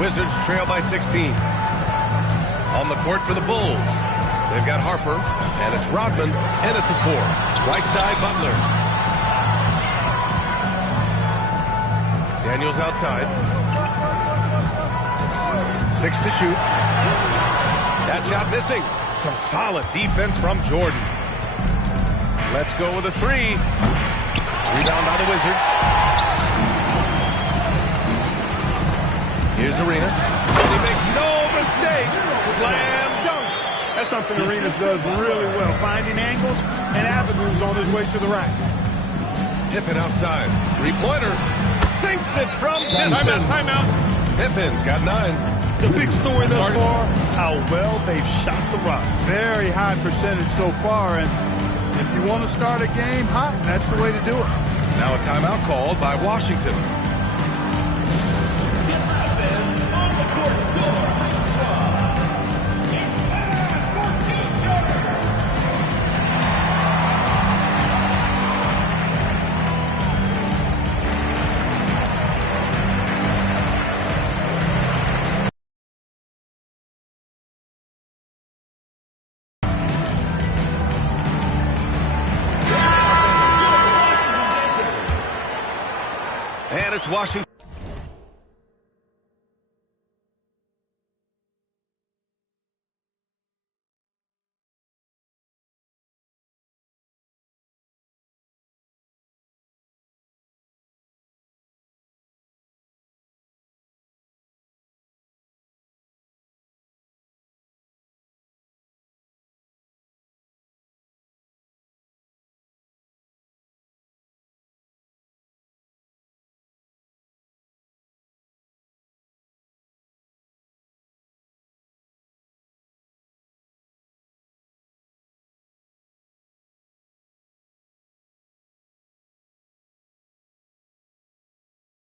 Wizards trail by 16. On the court for the Bulls, they've got Harper, and it's Rodman in at the 4. Right side, Butler. Daniels outside. 6 to shoot. That shot missing. Some solid defense from Jordan. Let's go with a 3. Rebound by the Wizards. Here's Arenas. And he makes no mistake. Slam dunk. That's something Arenas does really well, finding angles and avenues on his way to the rack. Pippen outside. Three-pointer. Sinks it from distance. Timeout. Pippen's got 9. The big story thus far, how well they've shot the rock. Very high percentage so far, and if you want to start a game hot, that's the way to do it. Now a timeout called by Washington. And it's Washington.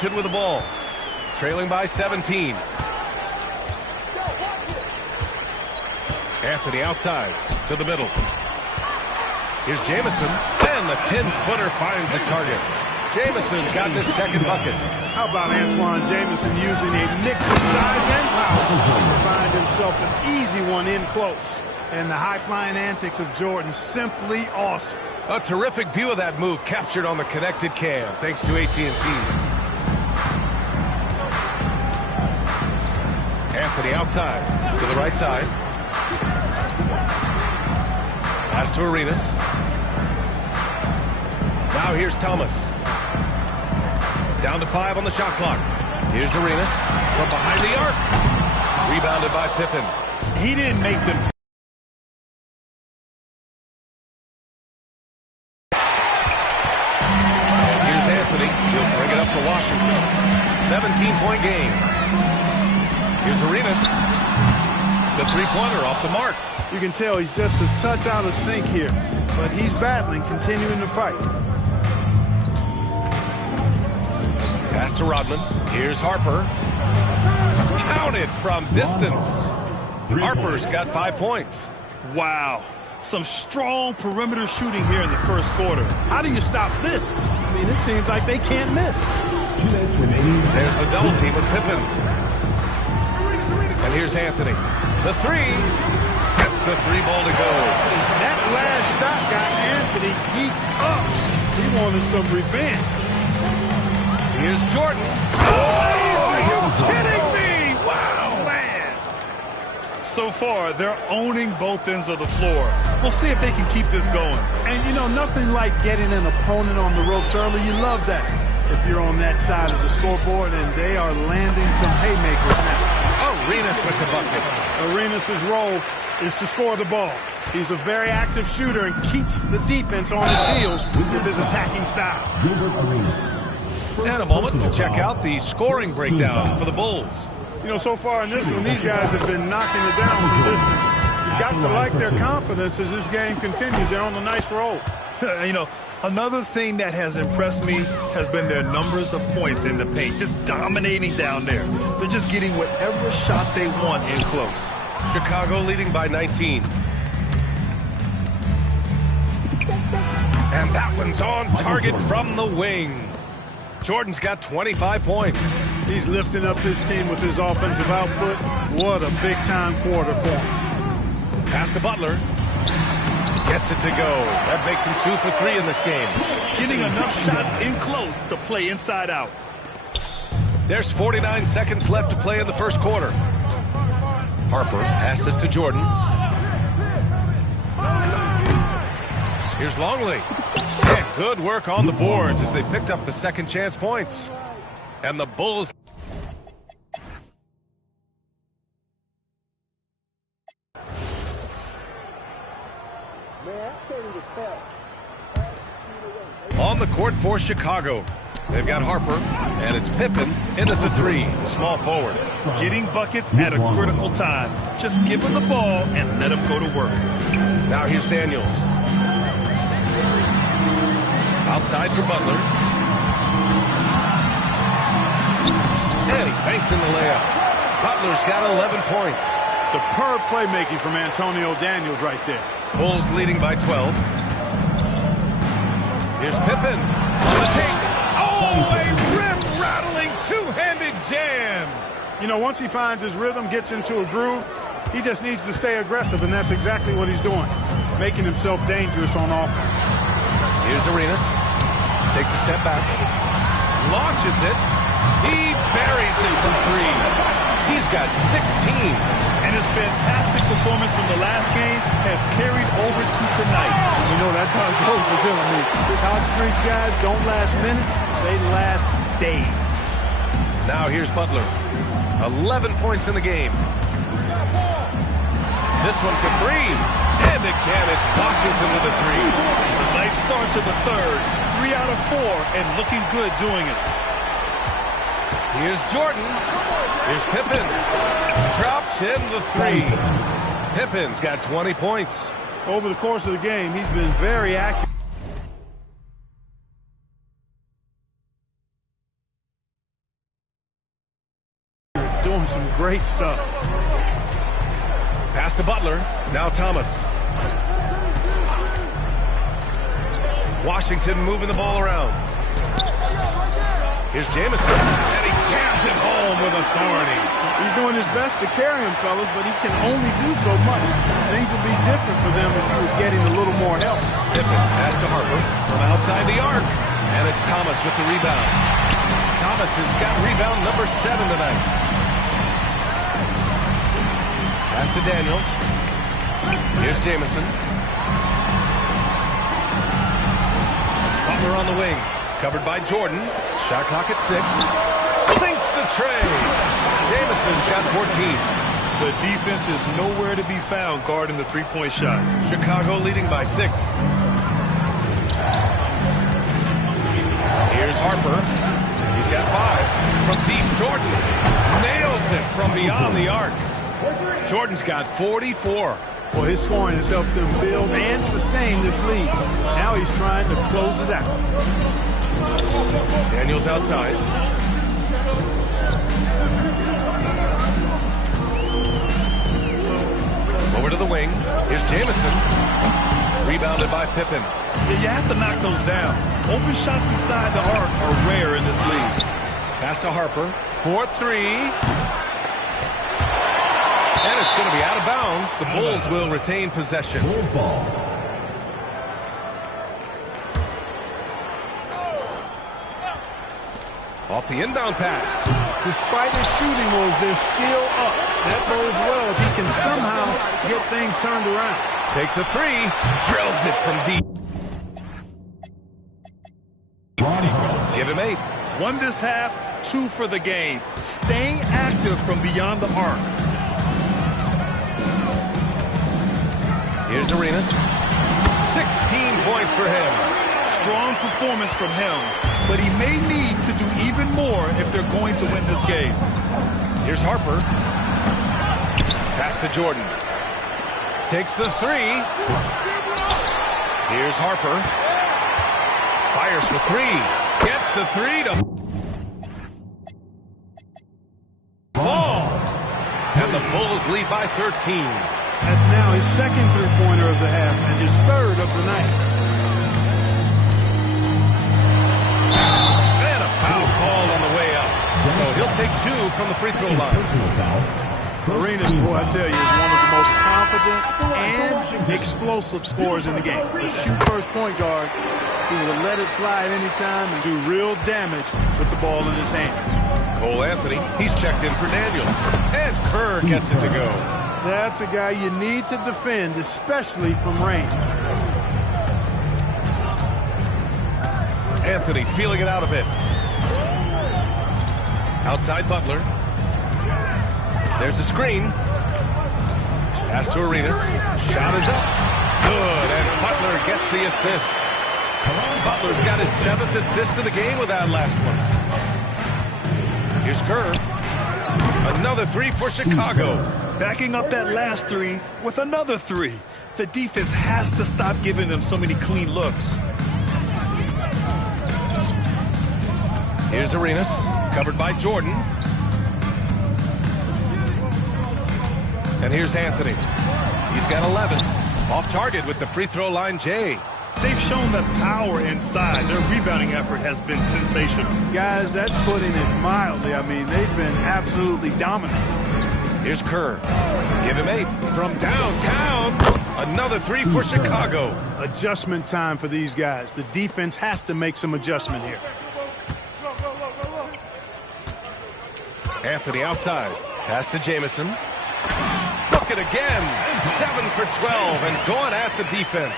With the ball, trailing by 17. Anthony outside to the middle. Here's Jamison, and the 10-footer finds the target. Jamison's got his second bucket. How about Antoine Jamison using a mix of size and power to find himself an easy one in close? And the high-flying antics of Jordan, simply awesome. A terrific view of that move captured on the connected cam, thanks to AT&T. Anthony outside to the right side. Pass to Arenas. Now here's Thomas. Down to 5 on the shot clock. Here's Arenas from behind the arc. Rebounded by Pippen. He didn't make them. And here's Anthony. He'll bring it up for Washington. 17-point game. Here's Arenas. The three-pointer off the mark. You can tell he's just a touch out of sync here, but he's battling, continuing to fight. Pass to Rodman. Here's Harper. Counted from distance. Harper's got 5 points. Wow. Some strong perimeter shooting here in the first quarter. How do you stop this? I mean, it seems like they can't miss. 2 minutes remaining. There's the double team with Pippen. And here's Anthony. The 3. Gets the 3-ball to go. That last shot got Anthony geeked up. He wanted some revenge. Here's Jordan. Oh, are you kidding me? Wow, man. So far, they're owning both ends of the floor. We'll see if they can keep this going. And, you know, nothing like getting an opponent on the ropes early. You love that if you're on that side of the scoreboard, and they are landing some haymakers now. Arenas with the bucket. Arenas' role is to score the ball. He's a very active shooter and keeps the defense on his heels with his attacking style. Gilbert Arenas. And a moment to check out the scoring breakdown for the Bulls. You know, so far in this one, these guys have been knocking it down from distance. You've got to like their confidence as this game continues. They're on a nice roll. You know, another thing that has impressed me has been their numbers of points in the paint, just dominating down there. They're just getting whatever shot they want in close. Chicago leading by 19. And that one's on target from the wing. Jordan's got 25 points. He's lifting up his team with his offensive output. What a big-time quarter for him. Pass to Butler. Gets it to go. That makes him 2 for 3 in this game. Getting enough shots in close to play inside out. There's 49 seconds left to play in the first quarter. Harper passes to Jordan. Here's Longley. And good work on the boards as they picked up the second chance points. And the Bulls. On the court for Chicago. They've got Harper, and it's Pippen into the three, the small forward. Getting buckets at a critical time. Just give him the ball and let him go to work. Now here's Daniels. Outside for Butler. And he banks in the layup. Butler's got 11 points. Superb playmaking from Antonio Daniels right there. Bulls leading by 12. Here's Pippen on the take. Oh, a rim-rattling two-handed jam. You know, once he finds his rhythm, gets into a groove, he just needs to stay aggressive, and that's exactly what he's doing, making himself dangerous on offense. Here's Arenas. Takes a step back. Launches it. He buries it from three. He's got 16. And his fantastic performance from the last game has carried over to tonight. You know, that's how it goes with him. I mean, these hot streaks, guys, don't last minutes. They last days. Now here's Butler. 11 points in the game. This one for three. And again, it's Washington with a three. A nice start to the third. 3 out of 4 and looking good doing it. Here's Jordan. Here's Pippen. Drops in the three. Pippen's got 20 points. Over the course of the game, he's been very active. Doing some great stuff. Pass to Butler. Now Thomas. Washington moving the ball around. Here's Jamison. And he jams it home with authority. He's doing his best to carry him, fellas, but he can only do so much. Things would be different for them if he was getting a little more help. Pippen pass to Harper from outside the arc. And it's Thomas with the rebound. Thomas has got rebound number 7 tonight. Pass to Daniels. Here's Jamison. Butler on the wing. Covered by Jordan. Shot clock at 6. Sinks the tray. Jamison's got 14. The defense is nowhere to be found guarding the three-point shot. Chicago leading by 6. Here's Harper. He's got 5. From deep, Jordan nails it from beyond the arc. Jordan's got 44. Well, his scoring has helped them build and sustain this lead. Now he's trying to close it out. Daniels outside. Over to the wing. Here's Jamison. Rebounded by Pippen. Yeah, you have to knock those down. Open shots inside the arc are rare in this league. Pass to Harper. 4-3. And it's going to be out of bounds. The Bulls will retain possession. Bulls ball. Off the inbound pass. Despite his shooting woes, they're still up. That bodes well if he can somehow get things turned around. Takes a 3. Drills it from deep. Give him 8. Won this half, 2 for the game. Staying active from beyond the arc. Here's Arenas. 16 points for him. Strong performance from him, but he may need to do even more if they're going to win this game. Here's Harper. Pass to Jordan. Takes the 3. Here's Harper. Fires the 3. Gets the 3 to fall. And the Bulls lead by 13. That's now his second three-pointer of the half and his third of the night. And a foul call on the way up. So he'll take 2 from the free throw line. Arenas, boy, I tell you, is one of the most confident and explosive scorers in the game. The shoot first point guard who will let it fly at any time and do real damage with the ball in his hand. Cole Anthony, he's checked in for Daniels. And Kerr gets it to go. That's a guy you need to defend, especially from range. Anthony feeling it out a bit. Outside Butler. There's a screen. Pass to Arenas. Shot is up. Good, and Butler gets the assist. Butler's got his 7th assist of the game with that last one. Here's Kerr. Another 3 for Chicago. Backing up that last 3 with another 3. The defense has to stop giving them so many clean looks. Here's Arenas, covered by Jordan. And here's Anthony. He's got 11. Off target with the free throw line, Jay. They've shown the power inside. Their rebounding effort has been sensational. Guys, that's putting it mildly. I mean, they've been absolutely dominant. Here's Kerr. Give him 8 from downtown. Another 3 for Chicago. Adjustment time for these guys. The defense has to make some adjustment here. Anthony outside. Pass to Jamison. Look it again. 7 for 12 and going at the defense.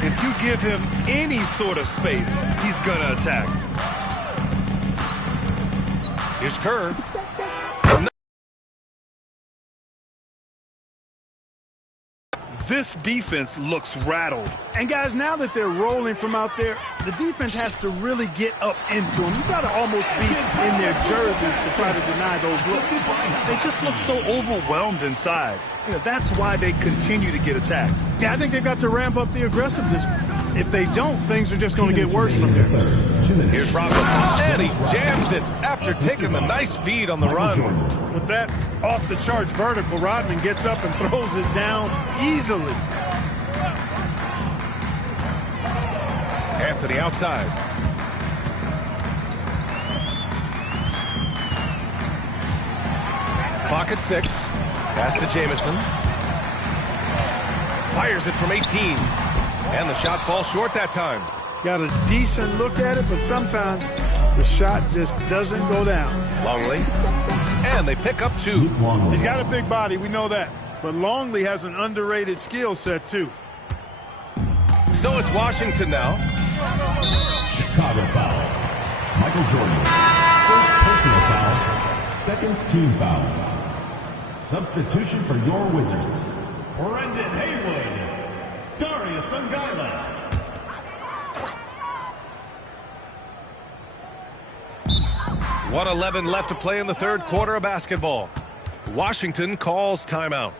If you give him any sort of space, he's going to attack. Here's Kerr. This defense looks rattled. And guys, now that they're rolling from out there, the defense has to really get up into them. You've got to almost be in their jerseys to try to deny those looks. They just look so overwhelmed inside. You know, that's why they continue to get attacked. Yeah, I think they've got to ramp up the aggressiveness. If they don't, things are just going to get worse from there. Here's Robinson, and he jams it after taking the nice feed on the run. With that off-the-charts vertical, Rodman gets up and throws it down easily. Anthony outside. Clock at 6. Pass to Jamison. Fires it from 18. And the shot falls short that time. Got a decent look at it, but sometimes the shot just doesn't go down. Longley. And they pick up 2. He's got a big body, we know that. But Longley has an underrated skill set, too. So it's Washington now. Chicago foul. Michael Jordan. First personal foul. Second team foul. Substitution for your Wizards. Brendan Haywood. Darius Sungaila. 1:11 left to play in the third quarter of basketball. Washington calls timeout.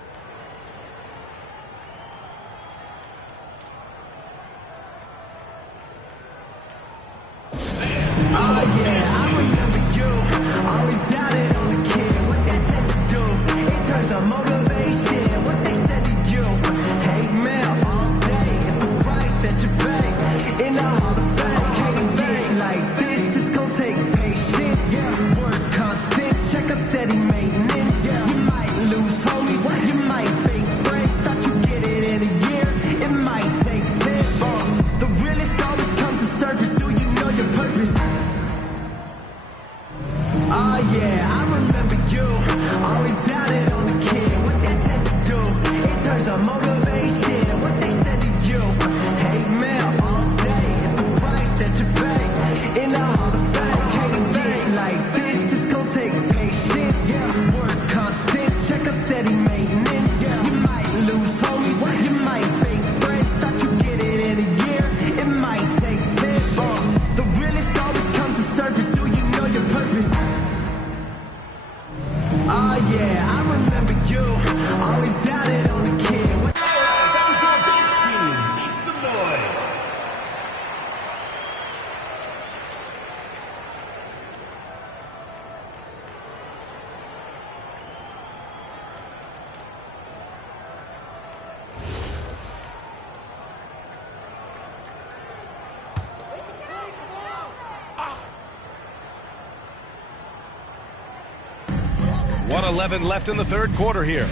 1:11 left in the third quarter here.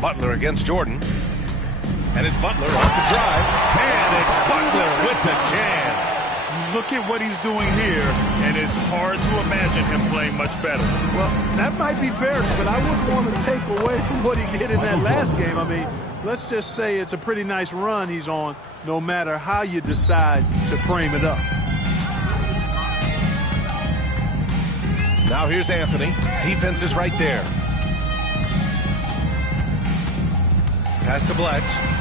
Butler against Jordan. And it's Butler off the drive. And it's Butler with the jam. Look at what he's doing here, and it's hard to imagine him playing much better. Well, that might be fair, but I wouldn't want to take away from what he did in that last game. I mean, let's just say it's a pretty nice run he's on, no matter how you decide to frame it up. Now here's Anthony. Defense is right there. Pass to Bledsoe.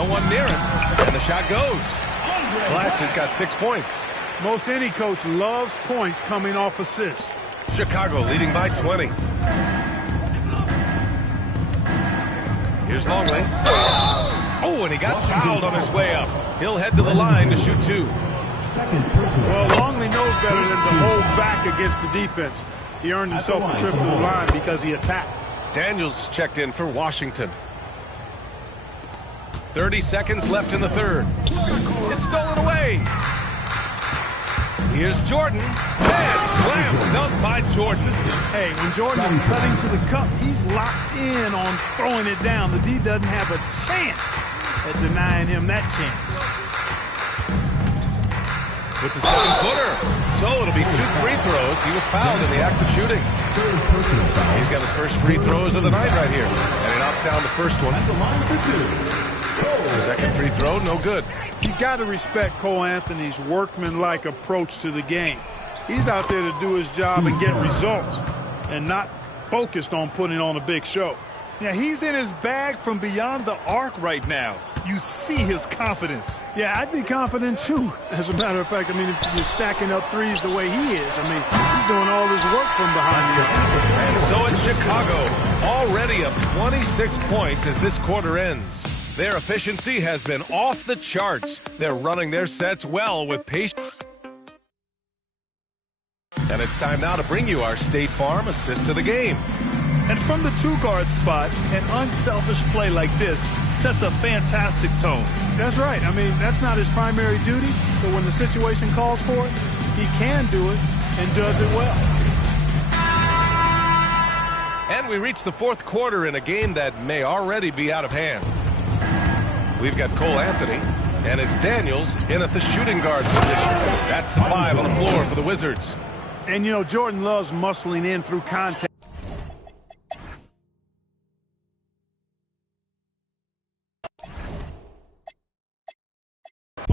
No one near him, and the shot goes. Blatch has got 6 points. Most any coach loves points coming off assists. Chicago leading by 20. Here's Longley. Oh, and he got fouled on his way up. He'll head to the line to shoot 2. Well, Longley knows better than to hold back against the defense. He earned himself a trip to the line because he attacked. Daniels is checked in for Washington. 30 seconds left in the third. It's stolen away. Here's Jordan. Slam dunk by Jordan. Hey, when Jordan is cutting to the cup, he's locked in on throwing it down. The D doesn't have a chance at denying him that chance. With the 7-footer. So it'll be 2 free throws. He was fouled in the act of shooting. He's got his first free throws of the night right here. And he knocks down the first one. Second free throw, no good. You got to respect Cole Anthony's workmanlike approach to the game. He's out there to do his job and get results and not focused on putting on a big show. Yeah, he's in his bag from beyond the arc right now. You see his confidence. Yeah, I'd be confident too. As a matter of fact, I mean, if you're stacking up threes the way he is, I mean, he's doing all his work from behind the arc. And so it's Chicago, already up 26 points as this quarter ends. Their efficiency has been off the charts. They're running their sets well with patience. And it's time now to bring you our State Farm assist to the game. And from the 2-guard spot, an unselfish play like this sets a fantastic tone. That's right. I mean, that's not his primary duty, but when the situation calls for it, he can do it and does it well. And we reach the fourth quarter in a game that may already be out of hand. We've got Cole Anthony, and it's Daniels in at the shooting guard position. That's the 5 on the floor for the Wizards. And, you know, Jordan loves muscling in through contact.